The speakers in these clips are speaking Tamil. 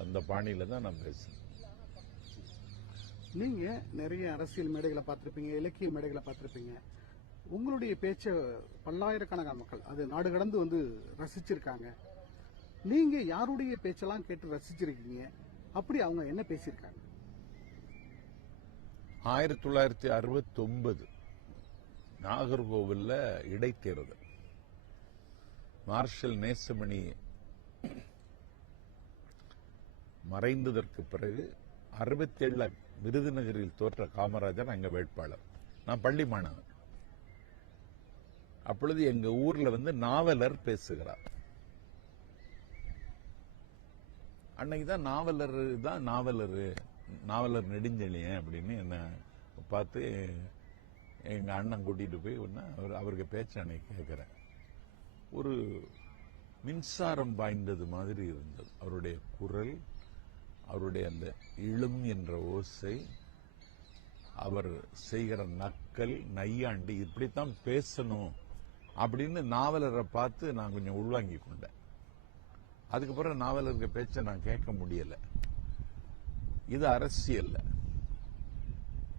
அந்த பாணியில தான் நான் பேசுறேன். நீங்க நிறைய அரசியல் மேடைகளை பார்த்திருப்பீங்க இலக்கிய மேடைகளை பார்த்திருப்பீங்க. உங்களுடைய பேச்ச பல்லாயிரக்கணக்கான மக்கள் அது நாடு கடந்து வந்து ரசிச்சிருக்காங்க. நீங்க யாருடைய பேச்செல்லாம் கேட்டு ரசிச்சிருக்கீங்க? அப்படி அவங்க என்ன பேசியிருக்காங்க? ஆயிரத்தி தொள்ளாயிரத்தி அறுபத்தி ஒன்பது நாகர்கோவில்ல இடைத்தேர்தல். மார்ஷல் நேசமணி மறைந்ததற்கு பிறகு அறுபத்தேழுல விருதுநகரில் தோற்ற காமராஜர் அங்க வேட்பாளர். நான் பள்ளி மாணவன். அப்பொழுது எங்க ஊர்ல வந்து நாவலர் பேசுகிறார். அன்னைக்கு தான் நாவலர் தான் நாவலர் நாவலர் நெடுஞ்செழியன் அப்படின்னு என்ன பார்த்து எங்க அண்ணன் கூட்டிட்டு போய் ஒன்று அவர் அவருக்கு பேச்சு அன்னைக்கு கேட்கிறேன். ஒரு மின்சாரம் பாய்ந்தது மாதிரி இருந்தது. அவருடைய குரல் அவருடைய அந்த இழும் என்ற ஓசை அவர் செய்கிற நக்கல் நையாண்டி இப்படித்தான் பேசணும் அப்படின்னு நாவலரை பார்த்து நான் கொஞ்சம் உள்வாங்கி கொண்டேன். அதுக்கப்புறம் நாவலருக்கு பேச்சை நான் கேட்க முடியல. இது அரசியல்ல.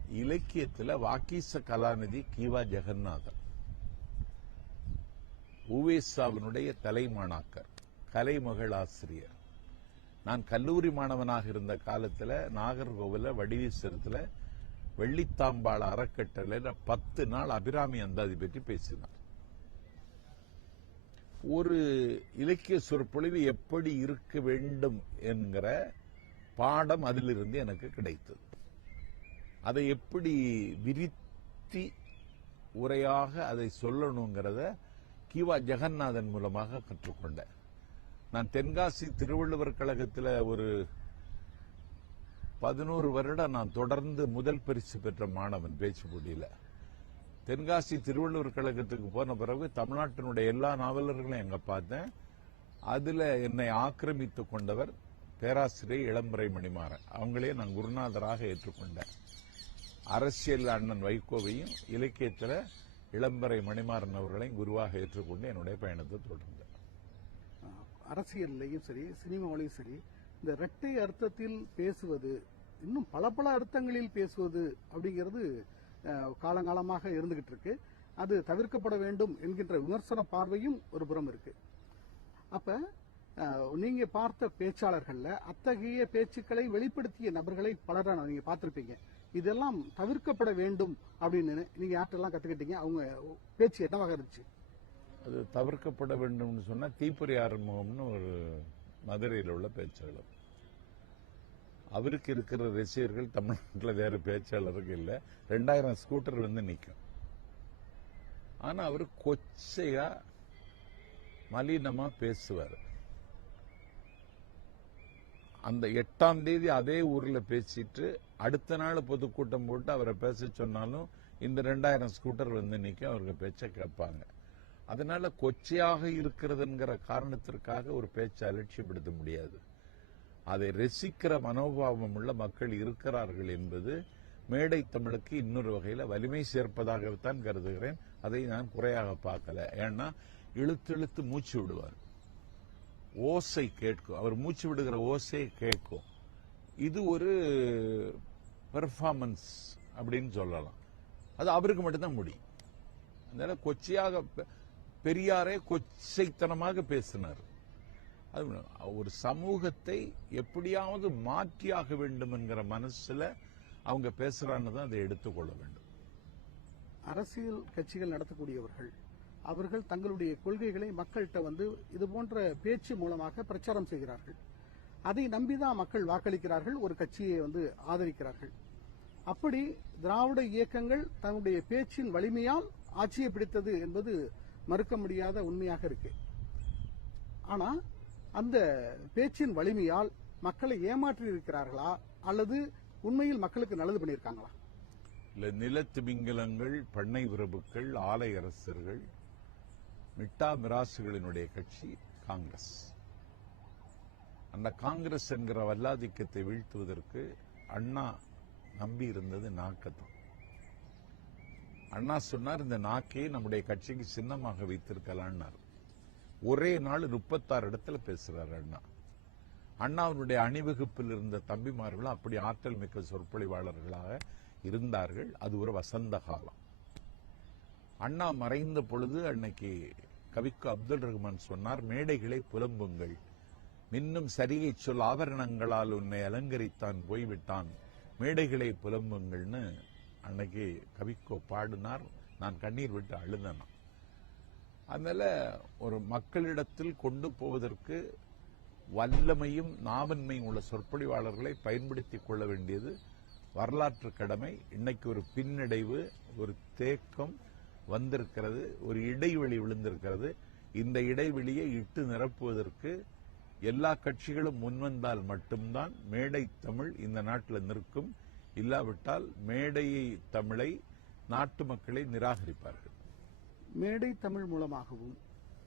இலக்கியத்தில் வாக்கீச கலாநிதி கீவா ஜெகநாதன் உவேசாவினுடைய தலைமாணாக்கர் கலைமகள் ஆசிரியர். நான் கல்லூரி மாணவனாக இருந்த காலத்தில் நாகர்கோவில வடிவீசரத்தில் வெள்ளித்தாம்பாள அறக்கட்டளையில் பத்து நாள் அபிராமி அந்தாதி பற்றி பேசினார். ஒரு இலக்கிய சொற்பொழிவு எப்படி இருக்க வேண்டும் என்கிற பாடம் அதிலிருந்து எனக்கு கிடைத்தது. அதை எப்படி விரித்தி உரையாக அதை சொல்லணுங்கிறத கிவா ஜெகநாதன் மூலமாக கற்றுக்கொண்டேன். நான் தென்காசி திருவள்ளுவர் கழகத்தில் ஒரு பதினோரு வருடம் நான் தொடர்ந்து முதல் பரிசு பெற்ற மாணவன் பேச்சு போட்டியில் தென்காசி திருவள்ளுவர் கழகத்துக்கு போன பிறகு தமிழ்நாட்டினுடைய எல்லா நாவலர்களையும் எங்க பார்த்தேன். அதுல என்னை ஆக்கிரமித்துக் கொண்டவர் பேராசிரியர் இளம்பரை மணிமாறன். அவங்களே நான் குருநாதராக ஏற்றுக்கொண்டேன். அரசியல் அண்ணன் வைகோவையும் இலக்கியத்தில் இளம்பரை மணிமாறன் அவர்களையும் குருவாக ஏற்றுக்கொண்டு என்னுடைய பயணத்தை தொடர்ந்தேன். அரசியல்லையும் சரி சினிமாவிலையும் சரி இந்த இரட்டை அர்த்தத்தில் பேசுவது இன்னும் பல பல அர்த்தங்களில் பேசுவது அப்படிங்கிறது காலங்காலமாக இருந்துகிட்டு இருக்கு அது தவிர்க்கப்பட வேண்டும் என்கின்ற விமர்சன பார்வையும் ஒரு புறம் இருக்கு. அப்ப நீங்க பார்த்த பேச்சாளர்கள்ல அத்தகைய பேச்சுக்களை வெளிப்படுத்திய நபர்களை பலர நீங்க பார்த்திருப்பீங்க. இதெல்லாம் தவிர்க்கப்பட வேண்டும் அப்படின்னு நீங்க யார்கிட்டலாம் கத்துக்கிட்டீங்க? அவங்க பேச்சு என்னவாக இருந்துச்சு? அது தவிர்க்கப்பட வேண்டும்னு சொன்னா தீப்பொறி ஆறுமுகம்னு ஒரு மதுரையில் உள்ள பேச்சாளர். அவருக்கு இருக்கிற ரசிகர்கள் தமிழ்நாட்டில் வேற பேச்சாளருக்கு இல்லை. ரெண்டாயிரம் ஸ்கூட்டர் வந்து நிற்கும் ஆனா அவர் கொச்சையா மலினமா பேசுவார். அந்த எட்டாம் தேதி அதே ஊர்ல பேசிட்டு அடுத்த நாள் பொதுக்கூட்டம் போட்டு அவரை பேச சொன்னாலும் இந்த ரெண்டாயிரம் ஸ்கூட்டர் வந்து நிற்கும் அவருக்கு பேச்ச கேட்பாங்க. அதனால கொச்சையாக இருக்கிறதுங்கிற காரணத்திற்காக ஒரு பேச்சை அலட்சியப்படுத்த முடியாது. அதை ரசிக்கிற மனோபாவம் உள்ள மக்கள் இருக்கிறார்கள் என்பது மேடை தமிழுக்கு இன்னொரு வகையில் வலிமை சேர்ப்பதாகத்தான் கருதுகிறேன். அதை நான் குறையாக பார்க்கல. ஏன்னா இழுத்து இழுத்து மூச்சு விடுவார். ஓசை கேட்கும். அவர் மூச்சு விடுகிற ஓசை கேட்கும். இது ஒரு பெர்ஃபார்மன்ஸ் அப்படின்னு சொல்லலாம். அது அவருக்கு மட்டும்தான் முடியும் அதனால கொச்சையாக பெரியாரே கொச்சைத்தனமாக பேசினார். அது ஒரு சமூகத்தை எப்படியாவது மாற்றியாக வேண்டும் என்கிற மனசுல அவங்க பேசுறான்னு தான் அதை எடுத்துக்கொள்ள வேண்டும். அரசியல் கட்சிகள் நடத்தக்கூடியவர்கள் அவர்கள் தங்களுடைய கொள்கைகளை மக்கள்கிட்ட வந்து இது போன்ற பேச்சு மூலமாக பிரச்சாரம் செய்கிறார்கள். அதை நம்பிதான் மக்கள் வாக்களிக்கிறார்கள் ஒரு கட்சியை வந்து ஆதரிக்கிறார்கள். அப்படி திராவிட இயக்கங்கள் தன்னுடைய பேச்சின் வலிமையால் ஆட்சியை பிடித்தது என்பது மறுக்க முடியாத உண்மையாக இருக்கு. ஆனா அந்த பேச்சின் வலிமையால் மக்களை ஏமாற்றி இருக்கிறார்களா? அல்லது உண்மையில் மக்களுக்கு நல்லது பண்ணியிருக்காங்களா? இல்ல நிலத்திமிங்கலங்கள் பண்ணை உறவுகள் ஆலை அரசர்கள் மிட்டா மிராசுகளினுடைய கட்சி காங்கிரஸ். அந்த காங்கிரஸ் என்கிற வல்லாதிக்கத்தை வீழ்த்துவதற்கு அண்ணா நம்பி இருந்தது நாக்கத்தம் அண்ணா சொன்னார் இந்த நாக்கே நம்முடைய கட்சிக்கு சின்னமாக வைத்திருக்கலாம்னார் ஒரே நாள் முப்பத்தாறு இடத்துல பேசுறாரு அண்ணா. அண்ணாவினுடைய அணிவகுப்பில் இருந்த தம்பிமார்களும் அப்படி ஆற்றல் மிக்க சொற்பொழிவாளர்களாக இருந்தார்கள். அது ஒரு வசந்த காலம். அண்ணா மறைந்த பொழுது அன்னைக்கு கவிக்கு அப்துல் ரஹ்மான் சொன்னார் மேடைகளை புலம்புங்கள். மின்னும் சரியை சொல் ஆபரணங்களால் உன்னை அலங்கரித்தான் போய்விட்டான். மேடைகளை புலம்புங்கள்னு அன்னைக்கு கவிக்கோ பாடினார். நான் கண்ணீர் விட்டு அழுதேன். அதனால ஒரு மக்களிடத்தில் கொண்டு போவதற்கு வல்லமையும் நாவன்மையும் உள்ள சொற்பொழிவாளர்களை பயன்படுத்திக் கொள்ள வேண்டியது வரலாற்று கடமை. இன்னைக்கு ஒரு பின்னடைவு ஒரு தேக்கம் வந்திருக்கிறது ஒரு இடைவெளி விழுந்திருக்கிறது. இந்த இடைவெளியை இட்டு நிரப்புவதற்கு எல்லா கட்சிகளும் முன்வந்தால் மட்டும்தான் மேடை தமிழ் இந்த நாட்டில் நிற்கும். இல்லாவிட்டால் மேடையை தமிழை நாட்டு மக்களை நிராகரிப்பார்கள். மேடை தமிழ் மூலமாகவும்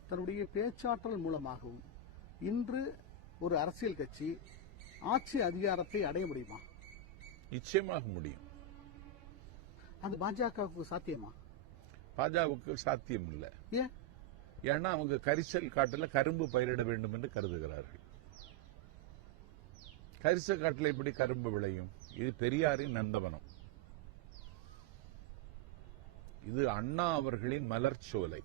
தன்னுடைய பேச்சாற்றல் மூலமாகவும் இன்று ஒரு அரசியல் கட்சி ஆட்சி அதிகாரத்தை அடைய முடியுமா? நிச்சயமாக முடியும். அது பாஜகவுக்கு சாத்தியமா? பாஜகவுக்கு சாத்தியம் இல்லை ஏன்? ஏன்னா அவங்க கரிசல் காட்டுல கரும்பு பயிரிட வேண்டும் என்று கருதுகிறார்கள். கரிச காட்டில் எப்படி கரும்பு விளையும்? இது பெரியாரின் நந்தவனம். இது அண்ணா அவர்களின் மலர்ச்சோலை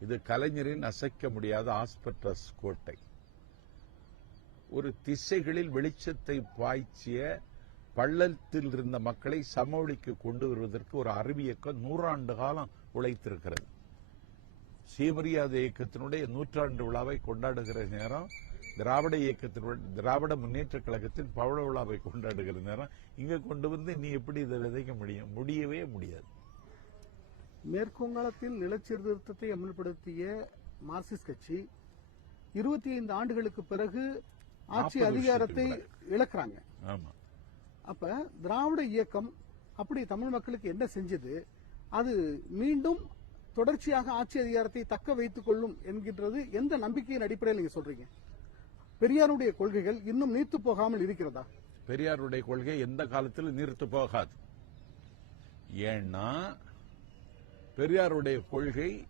இது கலைஞரின் அசைக்க முடியாத ஆஸ்பெட்டஸ் கோட்டை. ஒரு திசைகளில் வெளிச்சத்தை பாய்ச்சிய பள்ளத்தில் இருந்த மக்களை சமவெளிக்கு கொண்டு வருவதற்கு ஒரு அறிவியக்கம் நூறாண்டு காலம் உழைத்திருக்கிறது. சுயமரியாதை இயக்கத்தினுடைய நூற்றாண்டு விழாவை கொண்டாடுகிற நேரம் திராவிட இயக்கத்தினுடைய திராவிட முன்னேற்ற கழகத்தின் பவள விழாவை கொண்டாடுகிற நேரம் இங்க கொண்டு வந்து நீ எப்படி இதை விதைக்க முடியும்? முடியவே முடியாது. மேற்குவங்காளத்தில் நிலச்சீர்திருத்தத்தை அமல்படுத்திய மார்க்சிஸ்ட் கட்சி இருபத்தி ஐந்து ஆண்டுகளுக்கு பிறகு ஆட்சி 40 அதிகாரத்தை இழக்கிறாங்க. ஆமா. அப்ப திராவிட இயக்கம் அப்படி தமிழ் மக்களுக்கு என்ன செஞ்சது? அது மீண்டும் தொடர்ச்சியாக ஆட்சி அதிகாரத்தை தக்க வைத்துக் கொள்ளும் என்கின்றது எந்த நம்பிக்கையின் அடிப்படையில் நீங்க சொல்றீங்க? பெரியாருடைய கொள்கைகள் இன்னும் நீத்து போகாமல் இருக்கிறதா? பெரியாருடைய கொள்கை எந்த காலத்திலும் நிறுத்து போகாது. ஏன்னா பெரியாருடைய கொள்கை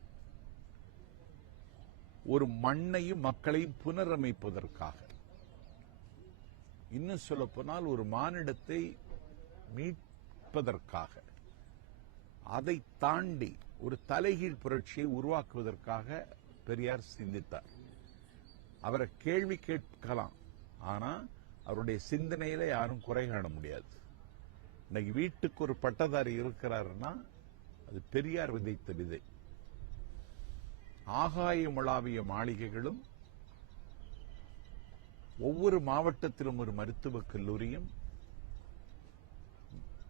ஒரு மண்ணையும் மக்களையும் புனரமைப்பதற்காக. இன்னும் சொல்ல போனால் ஒரு மானிடத்தை மீட்பதற்காக. அதை தாண்டி ஒரு தலைகீழ் புரட்சியை உருவாக்குவதற்காக பெரியார் சிந்தித்தார். அவரை கேள்வி கேட்கலாம். ஆனா அவருடைய சிந்தனையில யாரும் குறை காண முடியாது. இன்னைக்கு வீட்டுக்கு ஒரு பட்டதாரி இருக்கிறாருன்னா அது பெரியார் விதைத்த விதை. ஆகாயம் உலாவிய மாளிகைகளும் ஒவ்வொரு மாவட்டத்திலும் ஒரு மருத்துவக் கல்லூரியும்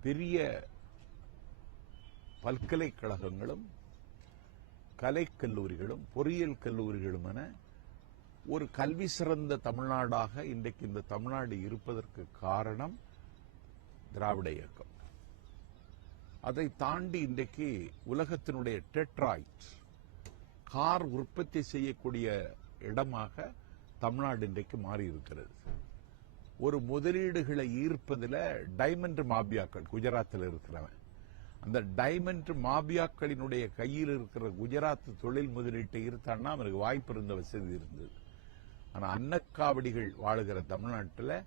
பெரிய பல்கலைக்கழகங்களும் கலைக்கல்லூரிகளும் பொறியியல் கல்லூரிகளும் என ஒரு கல்வி சிறந்த தமிழ்நாடாக இன்றைக்கு இந்த தமிழ்நாடு இருப்பதற்கு காரணம் திராவிட இயக்கம். அதை தாண்டி இன்றைக்கு உலகத்தினுடைய டெட்ராய்ட் கார் உற்பத்தி செய்யக்கூடிய இடமாக தமிழ்நாடு இன்றைக்கு மாறி இருக்கிறது ஒரு முதலீடுகளை ஈர்ப்பதில் டைமண்ட் மாபியாக்கள் குஜராத்தில் இருக்கிறவன். அந்த டைமண்ட் மாபியாக்களினுடைய கையில் இருக்கிற குஜராத் தொழில் முதலீட்டை ஈர்த்தான்னா அவனுக்கு வாய்ப்பு இருந்த வசதி இருந்தது. ஆனா அன்னக்காவடிகள் வாழுகிற தமிழ்நாட்டில்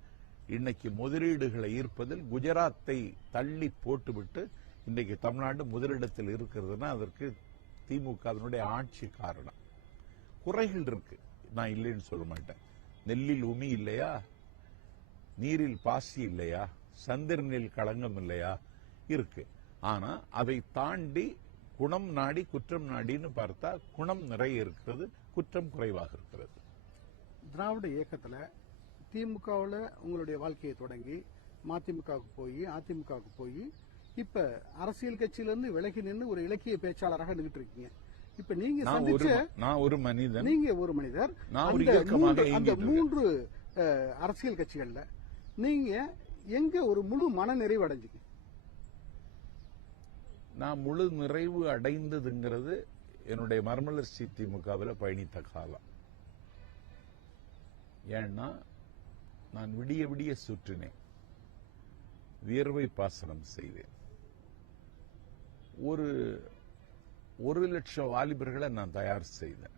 இன்னைக்கு முதலீடுகளை ஈர்ப்பதில் குஜராத்தை தள்ளி போட்டுவிட்டு இன்னைக்கு தமிழ்நாடு முதலிடத்தில் இருக்கிறதுனா அதற்கு திமுகவினுடைய ஆட்சி காரணம். குறைகள் இருக்கு. நான் இல்லைன்னு சொல்ல மாட்டேன். நெல்லில் உமி இல்லையா? நீரில் பாசி இல்லையா? சந்திரனில் களங்கம் இல்லையா? இருக்கு. ஆனா அதை தாண்டி குணம் நாடி குற்றம் நாடின்னு பார்த்தா குணம் நிறைய இருக்கிறது குற்றம் குறைவாக இருக்கிறது. திராவிட இயக்கத்துல திமுகவுல உங்களுடைய வாழ்க்கையை தொடங்கி மதிமுகவுக்கு போய் அதிமுகவுக்கு போய் இப்ப அரசியல் கட்சியிலிருந்து விலகி நின்று ஒரு இலக்கிய பேச்சாளராக நின்றுட்டு இருக்கீங்க இப்ப நீங்க சந்திச்ச நான் ஒரு மனிதன். நீங்க ஒரு மனிதர். அந்த மூன்று- அரசியல் கட்சிகள்ல நீங்க எங்க ஒரு முழு மன நிறைவு அடைஞ்சீங்க? நான் முழு நிறைவு அடைந்ததுங்கிறது என்னுடைய மர்மலர்சி திமுகவில் பயணித்த காலம். ஏன்னா நான் விடிய விடிய சுற்றினேன். வியர்வை பாசனம் செய்தேன் ஒரு ஒரு லட்சம் வாலிபர்களை நான் தயார் செய்தேன்.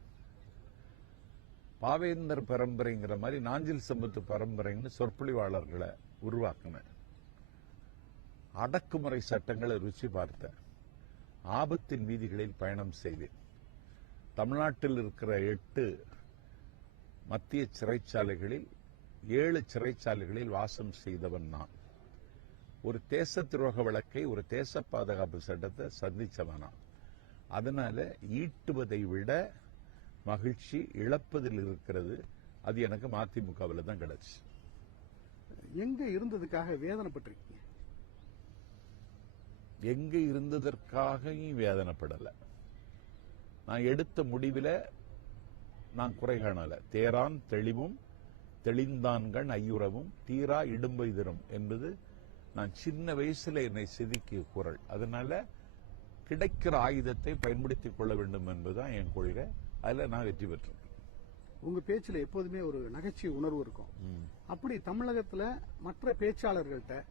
பாவேந்தர் பரம்பரைங்கிற மாதிரி நாஞ்சில் சம்பத்து பரம்பரைன்னு சொற்பொழிவாளர்களை உருவாக்கினேன். அடக்குமுறை சட்டங்களை ருச்சி பார்த்தேன். ஆபத்தின் வீதிகளில் பயணம் செய்தேன் தமிழ்நாட்டில் இருக்கிற எட்டு மத்திய சிறைச்சாலைகளில் ஏழு சிறைச்சாலைகளில் வாசம் செய்தவன் நான். ஒரு தேச துரோக வழக்கை ஒரு தேச பாதுகாப்பு சட்டத்தை சந்திச்சவனா அதனால ஈட்டுவதை விட மகிழ்ச்சி இழப்பதில் இருக்கிறது. அது எனக்கு மதிமுகவில் தான் கிடைச்சு. எங்க இருந்ததுக்காக வேதனைப்பட்டிருக்கீங்க? எங்க இருந்ததற்காகவும் வேதனைப்படல. நான் எடுத்த முடிவில நான் குறை காணல. தேரான் தெளிவும் தெளிந்தான்கண் ஐயுறவும் தீரா இடும்பை தரும் என்பது நான் சின்ன வயசுல என்னை செதுக்கிய குரல். அதனால கிடைக்கிற ஆயுதத்தை பயன்படுத்திக் கொள்ள வேண்டும் என்பதுதான் என் கொள்கை. அதுல நான் வெற்றி பெற்றேன். உங்க பேச்சுல எப்போதுமே ஒரு நகைச்சுவை உணர்வு இருக்கும். அப்படி தமிழகத்துல மற்ற பேச்சாளர்கள்ட்ட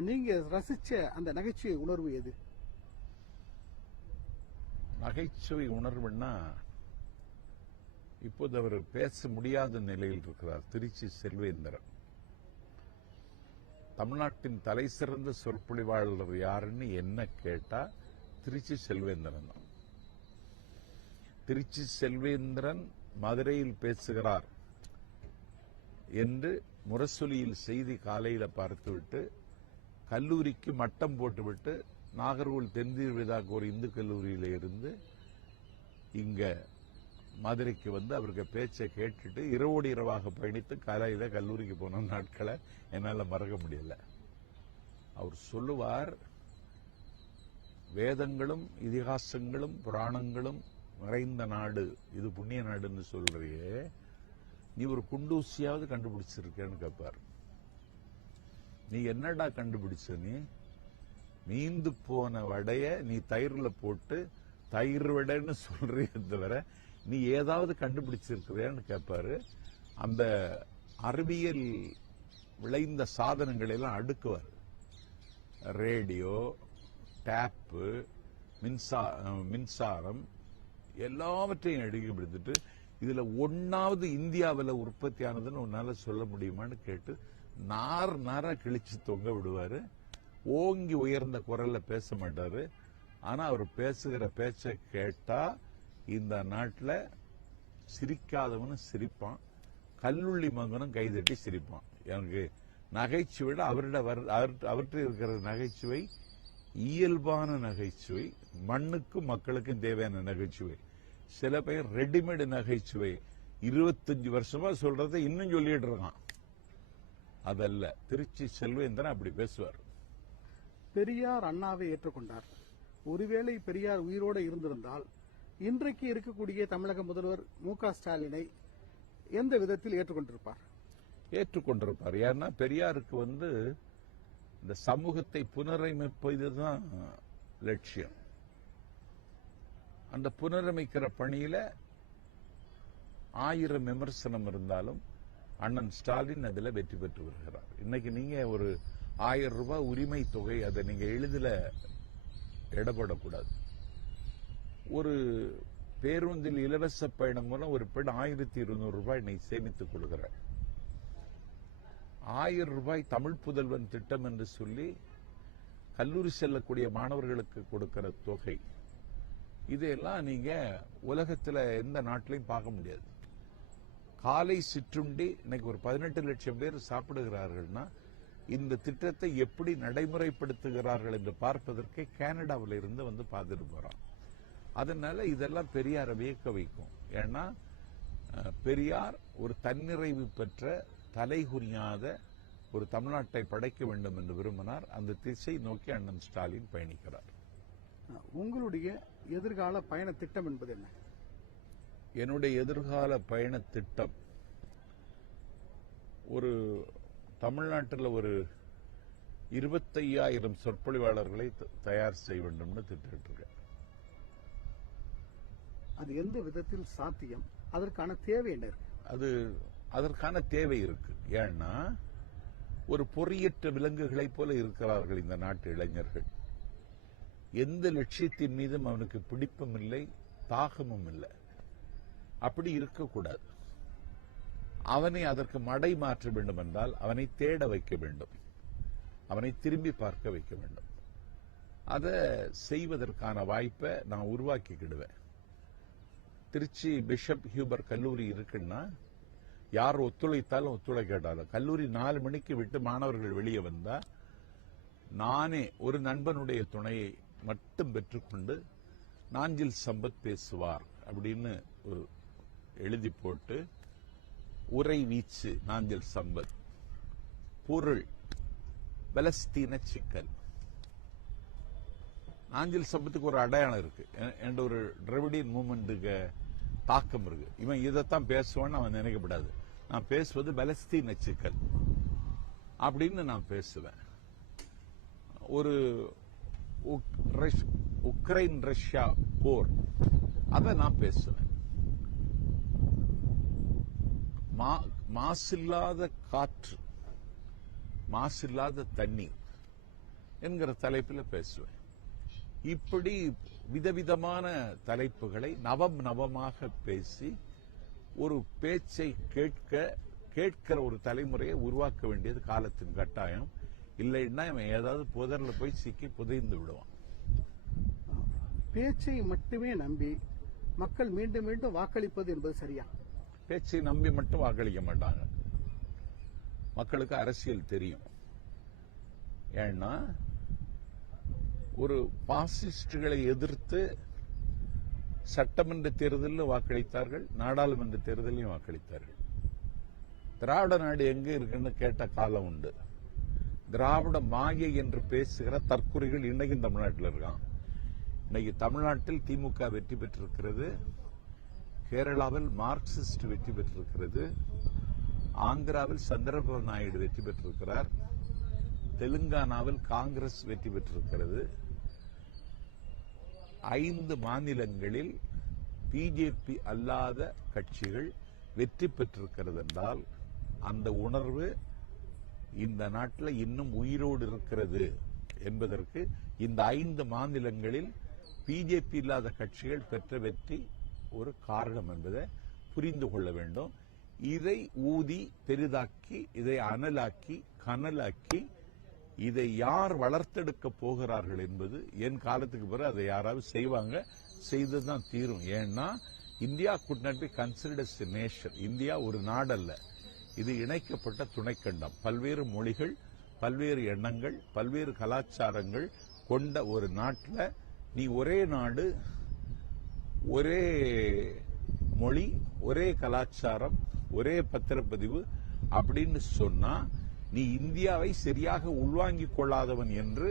நீங்க ரசிச்ச அந்த நகைச்சுவை உணர்வு எது? நகைச்சுவை உணர்வுன்னா இப்போது அவர் பேச முடியாத நிலையில் இருக்கிறார். திருச்சி செல்வேந்திரன். தமிழ்நாட்டின் தலை சிறந்த சொற்பொழிவாளர் யாருன்னு என்ன கேட்டா திருச்சி செல்வேந்திரன் தான். திருச்சி செல்வேந்திரன் மதுரையில் பேசுகிறார் என்று முரசொலியில் செய்தி காலையில் பார்த்துவிட்டு கல்லூரிக்கு மட்டம் போட்டுவிட்டு நாகர்கோவில் தென்தீர் விதாக்கு ஒரு இந்து கல்லூரியில் இருந்து இங்கே மதுரைக்கு வந்து அவருக்கு பேச்சை கேட்டுட்டு இரவோடு இரவாக பயணித்து காலையில் கல்லூரிக்கு போன நாட்களை என்னால் மறக்க முடியல. அவர் சொல்லுவார் வேதங்களும் இதிகாசங்களும் புராணங்களும் நிறைந்த நாடு இது புண்ணிய நாடுன்னு சொல்றியே. நீ ஒரு குண்டூசியாவது கண்டுபிடிச்சிருக்கேன்னு கேட்பார் நீ என்னடா கண்டுபிடிச்ச நீ? மீந்து போன வடைய நீ தயிரில் போட்டு தயிர் வடைன்னு சொல்றியே தவிர நீ ஏதாவது கண்டுபிடிச்சிருக்கிறியான்னு கேட்பாரு அந்த அறிவியல் விளைந்த சாதனங்களை எல்லாம் அடுக்குவார். ரேடியோ டேப்பு மின்சா மின்சாரம் எல்லாவற்றையும் அடுக்கி இதுல ஒன்னாவது இந்தியாவில் உற்பத்தியானதுன்னு உன்னால சொல்ல முடியுமான்னு கேட்டு நார் நாரா கிழிச்சு தொங்க விடுவாரு. ஓங்கி உயர்ந்த குரல்ல பேச மாட்டாரு. ஆனா அவர் பேசுகிற பேச்சை கேட்டா இந்த நாட்டில் சிரிக்காதவனும் சிரிப்பான். கல்லுள்ளி மங்கனும் கைதட்டி சிரிப்பான். எனக்கு நகைச்சுவை அவரிட அவர்- அவர்கிட்ட இருக்கிற நகைச்சுவை இயல்பான நகைச்சுவை மண்ணுக்கும் மக்களுக்கும் தேவையான நகைச்சுவை. சில பேர் ரெடிமேடு நகைச்சுவை. இருபத்தஞ்சு வருஷமா சொல்றதை இன்னும் சொல்லிட்டு இருக்கான். அதல்ல திருச்சி செல்வேந்திரன் அப்படி பேசுவார். பெரியார் அண்ணாவை ஏற்றுக்கொண்டார். ஒருவேளை பெரியார் உயிரோடு இருந்திருந்தால் இன்றைக்கு இருக்கக்கூடிய தமிழக முதல்வர் மு க ஸ்டாலினை எந்த விதத்தில் ஏற்றுக்கொண்டிருப்பார்? ஏற்றுக்கொண்டிருப்பார். ஏன்னா பெரியாருக்கு வந்து இந்த சமூகத்தை புனரமைப்பது தான் லட்சியம். அந்த புனரமைக்கிற பணியில ஆயிரம் விமர்சனம் இருந்தாலும் அண்ணன் ஸ்டாலின் அதில் வெற்றி பெற்று வருகிறார். இன்னைக்கு நீங்க ஒரு ஆயிரம் ரூபாய் உரிமை தொகை அதை நீங்க எளிதில் இடப்படக்கூடாது ஒரு பேருந்தில் இலவச பயணம் மூலம் ஒரு பெண் ஆயிரத்தி இருநூறு ரூபாய் நீ சேமித்துக் கொள்கிறார் ஆயிரம் ரூபாய் தமிழ் புதல்வன் திட்டம் என்று சொல்லி கல்லூரி செல்லக்கூடிய மாணவர்களுக்கு கொடுக்கிற தொகை. இதையெல்லாம் நீங்க உலகத்தில் எந்த நாட்டிலையும் பார்க்க முடியாது. காலை சிற்றுண்டி இன்னைக்கு ஒரு பதினெட்டு லட்சம் பேர் சாப்பிடுகிறார்கள்னா இந்த திட்டத்தை எப்படி நடைமுறைப்படுத்துகிறார்கள் என்று பார்ப்பதற்கு கனடாவில் இருந்து வந்து பார்த்துட்டு போறோம். அதனால இதெல்லாம் பெரியாரை வியக்க வைக்கும். ஏன்னா பெரியார் ஒரு தன்னிறைவு பெற்ற தலைகுனியாத ஒரு தமிழ்நாட்டை படைக்க வேண்டும் என்று விரும்பினார். அந்த திசை நோக்கி அண்ணன் ஸ்டாலின் பயணிக்கிறார். உங்களுடைய எதிர்கால பயண திட்டம் என்பது என்ன? என்னுடைய எதிர்கால பயண திட்டம் ஒரு தமிழ்நாட்டில் ஒரு இருபத்தையாயிரம் சொற்பொழிவாளர்களை தயார் செய்ய வேண்டும்னு திட்டிருக்கேன் அது எந்த விதத்தில் சாத்தியம்? அதற்கான தேவை என்ன இருக்கு? அது அதற்கான தேவை இருக்கு. ஏன்னா ஒரு பொறியற்ற விலங்குகளைப் போல இருக்கிறார்கள் இந்த நாட்டு இளைஞர்கள். எந்த லட்சியத்தின் மீதும் அவனுக்கு பிடிப்பும் இல்லை தாகமும் இல்லை. அப்படி இருக்கக்கூடாது. அவனை அதற்கு மடை மாற்ற வேண்டும் என்றால் அவனை தேட வைக்க வேண்டும். அவனை திரும்பி பார்க்க வைக்க வேண்டும். அதை செய்வதற்கான வாய்ப்பை நான் உருவாக்கிக்கிடுவேன். திருச்சி பிஷப் ஹியூபர் கல்லூரி இருக்குன்னா யார் ஒத்துழைத்தாலும் ஒத்துழைக்காட்டாலும் கல்லூரி நாலு மணிக்கு விட்டு மாணவர்கள் வெளியே வந்தா நானே ஒரு நண்பனுடைய துணையை மட்டும் பெற்றுக்கொண்டு நாஞ்சில் சம்பத் பேசுவார் அப்படின்னு ஒரு எழுதி போட்டு உரை வீச்சு நாஞ்சில் சம்பத். பொருள் பலஸ்தீன சிக்கல். நாஞ்சில் சம்பத்துக்கு ஒரு அடையாளம் இருக்கு. என்ற ஒரு டிரவிடியன் மூமெண்ட்டுக்கு தாக்கம் இருக்கு. இவன் இதைத்தான் பேசுவான்னு அவன் நினைக்கப்படாது. நான் பேசுவது பலஸ்தீன நச்சுக்கள் அப்படின்னு நான் பேசுவேன். ஒரு உக்- ரஷ்- உக்ரைன் ரஷ்யா போர் அதை நான் பேசுவேன். மா- மாசில்லாத காற்று மாசில்லாத தண்ணீர் என்கிற தலைப்பில் பேசுவேன். இப்படி விதவிதமான தலைப்புகளை நவம் நவமாக பேசி ஒரு பேச்சை கேட்க கேட்கிற ஒரு தலைமுறையை உருவாக்க வேண்டியது காலத்தின் கட்டாயம். இல்லைன்னா இவன் ஏதாவது புதர்ல போய் சிக்கி புதைந்து விடுவான். பேச்சை மட்டுமே நம்பி மக்கள் மீண்டும் மீண்டும் வாக்களிப்பது என்பது சரியா? பேச்சை நம்பி மட்டும் வாக்களிக்க மாட்டாங்க. மக்களுக்கு அரசியல் தெரியும். ஏன்னா ஒரு பாசிஸ்டுகளை எதிர்த்து சட்டமன்ற தேர்தலில் வாக்களித்தார்கள் நாடாளுமன்ற தேர்தலையும் வாக்களித்தார்கள். திராவிட நாடு எங்க இருக்குன்னு கேட்ட காலம் உண்டு. திராவிட மாயை என்று பேசுகிற தற்குறிகள் இன்னைக்கும் தமிழ்நாட்டில் இருக்கான். இன்னைக்கு தமிழ்நாட்டில் திமுக வெற்றி பெற்றிருக்கிறது கேரளாவில் மார்க்சிஸ்ட் வெற்றி பெற்றிருக்கிறது ஆந்திராவில் சந்திரபாபு நாயுடு வெற்றி பெற்றிருக்கிறார் தெலுங்கானாவில் காங்கிரஸ் வெற்றி பெற்றிருக்கிறது. ஐந்து மாநிலங்களில் பிஜேபி அல்லாத கட்சிகள் வெற்றி பெற்றிருக்கிறது என்றால் அந்த உணர்வு இந்த நாட்டில் இன்னும் உயிரோடு இருக்கிறது என்பதற்கு இந்த ஐந்து மாநிலங்களில் பிஜேபி இல்லாத கட்சிகள் பெற்ற வெற்றி ஒரு காரணம் என்பதை புரிந்து கொள்ள வேண்டும். இதை ஊதி பெரிதாக்கி இதை அனலாக்கி கனலாக்கி இதை யார் வளர்த்தெடுக்க போகிறார்கள் என்பது என் காலத்துக்கு பிறகு அதை யாராவது செய்வாங்க. செய்துதான் தீரும். ஏன்னா India could not be considers nation India ஒரு நாடல்ல. இது இணைக்கப்பட்ட துணைக்கண்டம். பல்வேறு மொழிகள் பல்வேறு எண்ணங்கள் பல்வேறு கலாச்சாரங்கள் கொண்ட ஒரு நாட்டில் நீ ஒரே நாடு ஒரே மொழி ஒரே கலாச்சாரம் ஒரே பத்திரப்பதிவு அப்படின்னு சொன்னா நீ இந்தியாவை சரியாக உள்வாங்கிக் கொள்ளாதவன் என்று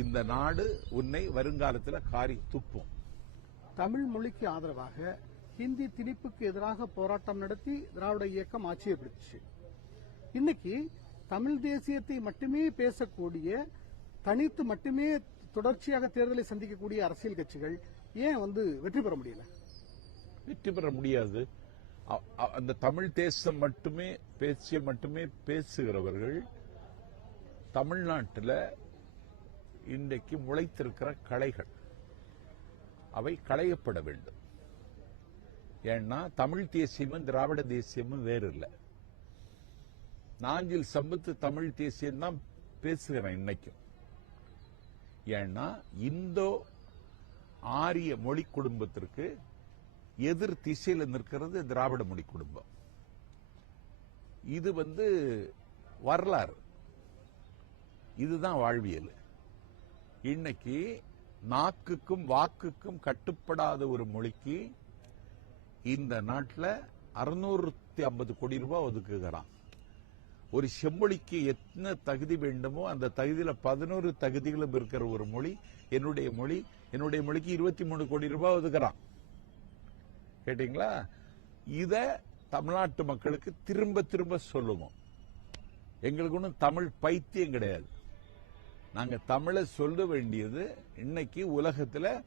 இந்த நாடு உன்னை வருங்காலத்தில் காரி துப்பும். தமிழ் மொழிக்கு ஆதரவாக ஹிந்தி திணிப்புக்கு எதிராக போராட்டம் நடத்தி திராவிட இயக்கம் ஆட்சியை பிடிச்சு. இன்னைக்கு தமிழ் தேசியத்தை மட்டுமே பேசக்கூடிய தனித்து மட்டுமே தொடர்ச்சியாக தேர்தலை சந்திக்கக்கூடிய அரசியல் கட்சிகள் ஏன் வந்து வெற்றி பெற முடியல? வெற்றி பெற முடியாது. அந்த தமிழ் தேசம் மட்டுமே பேசிய மட்டுமே பேசுகிறவர்கள் தமிழ்நாட்டில் இன்றைக்கு முளைத்திருக்கிற கலைகள். அவை களையப்பட வேண்டும். ஏன்னா தமிழ் தேசியமும் திராவிட தேசியமும் வேறு இல்லை நாஞ்சில் சம்பத்து தமிழ் தேசியம் தான் பேசுகிறேன் இன்னைக்கும். ஏன்னா இந்தோ ஆரிய மொழி குடும்பத்திற்கு எதிர் திசையில் நிற்கிறது திராவிட மொழி குடும்பம். இது வந்து வரலாறு. இதுதான் வாழ்வியல். இன்னைக்கு நாக்குக்கும் வாக்குக்கும் கட்டுப்படாத ஒரு மொழிக்கு இந்த நாட்டில் அறுநூறுத்தி ஐம்பது கோடி ரூபாய் ஒதுக்குகிறான். ஒரு செம்மொழிக்கு எத்தனை தகுதி வேண்டுமோ அந்த தகுதியில் பதினோரு தகுதிகளும் இருக்கிற ஒரு மொழி என்னுடைய மொழி என்னுடைய மொழிக்கு இருபத்தி மூணு கோடி ரூபாய் ஒதுக்குறான். கேட்டீங்களா? இதை தமிழ்நாட்டு மக்களுக்கு திரும்ப திரும்ப சொல்லுவோம். எங்களுக்கு ஒன்றும் தமிழ் பைத்தியம் கிடையாது. நாங்கள் தமிழை சொல்ல வேண்டியது இன்னைக்கு உலகத்தில்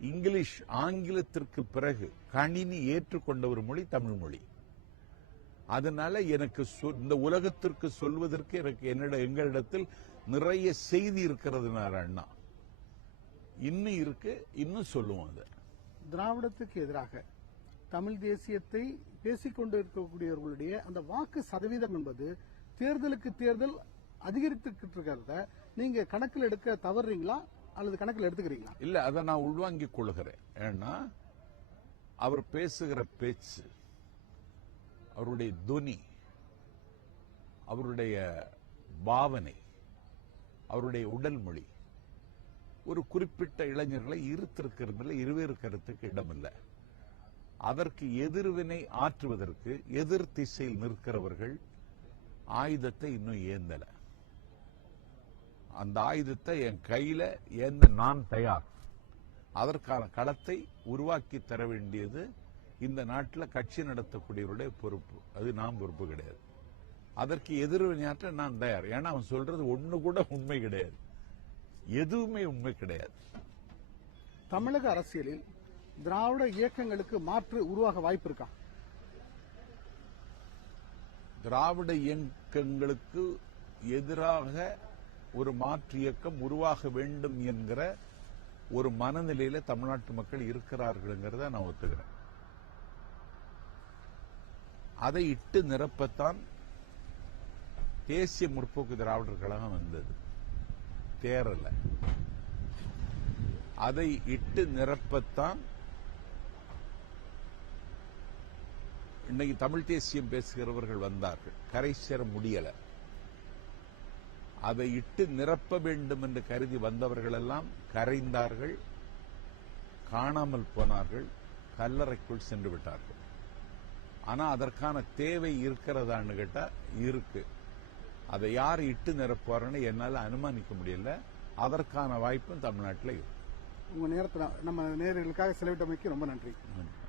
இங்கிலீஷ் ஆங்கிலத்திற்கு பிறகு கணினி ஏற்றுக்கொண்ட ஒரு மொழி தமிழ் மொழி. அதனால எனக்கு இந்த உலகத்திற்கு சொல்வதற்கு எனக்கு என்னிட எங்களிடத்தில் நிறைய செய்தி இருக்கிறதுனால அண்ணா இன்னும் இருக்கு இன்னும் சொல்லுவோம் அதை. திராவிடத்துக்கு எதிராக தமிழ் தேசியத்தை பேசிக்கொண்டு இருக்கக்கூடியவர்களுடைய அந்த வாக்கு சதவீதம் என்பது தேர்தலுக்கு தேர்தல் அதிகரித்துக்கிட்டு இருக்கிறத நீங்க கணக்கில் எடுக்க தவறுறீங்களா? அல்லது கணக்கில் எடுத்துக்கிறீங்களா? இல்ல அதை நான் உள்வாங்கிக் கொள்கிறேன். ஏன்னா அவர் பேசுகிற பேச்சு அவருடைய துனி அவருடைய பாவனை அவருடைய உடல் மொழி ஒரு குறிப்பிட்ட இளைஞர்களை இருத்திருக்கிறதுல இருவேறு கருத்துக்கு இடமில்லை. அதற்கு எதிர்வினை ஆற்றுவதற்கு எதிர் திசையில் நிற்கிறவர்கள் ஆயுதத்தை இன்னும் ஏந்தல. அந்த ஆயுதத்தை என் கையில ஏந்த நான் தயார். அதற்கான களத்தை உருவாக்கி தர வேண்டியது இந்த நாட்டில் கட்சி நடத்தக்கூடியவருடைய பொறுப்பு. அது நாம் பொறுப்பு கிடையாது. அதற்கு எதிர்வினையாற்ற நான் தயார். ஏன்னா அவன் சொல்றது ஒன்று கூட உண்மை கிடையாது. எதுவுமே உண்மை கிடையாது. தமிழக அரசியலில் திராவிட இயக்கங்களுக்கு மாற்று உருவாக வாய்ப்பு இருக்கா? திராவிட இயக்கங்களுக்கு எதிராக ஒரு மாற்று இயக்கம் உருவாக வேண்டும் என்கிற ஒரு மனநிலையில தமிழ்நாட்டு மக்கள் இருக்கிறார்கள்ங்கிறத நான் ஒத்துக்கிறேன். அதை இட்டு நிரப்பத்தான் தேசிய முற்போக்கு திராவிடர் கழகம் வந்தது. தேரல. அதை இட்டு நிரப்பத்தான் இன்னைக்கு தமிழ் தேசியம் பேசுகிறவர்கள் வந்தார்கள். கரை சேர முடியல. அதை இட்டு நிரப்ப வேண்டும் என்று கருதி வந்தவர்கள் எல்லாம் கரைந்தார்கள் காணாமல் போனார்கள் கல்லறைக்குள் சென்று விட்டார்கள். ஆனா அதற்கான தேவை இருக்கிறதான்னு கேட்டா இருக்கு. அதை யார் இட்டு நிரப்புவாருன்னு என்னால அனுமானிக்க முடியல. அதற்கான வாய்ப்பும் தமிழ்நாட்டில் இருக்கு. உங்க நேரத்தில் நம்ம நேர்களுக்காக செலவிட்டமைக்கு ரொம்ப நன்றி. நன்றி.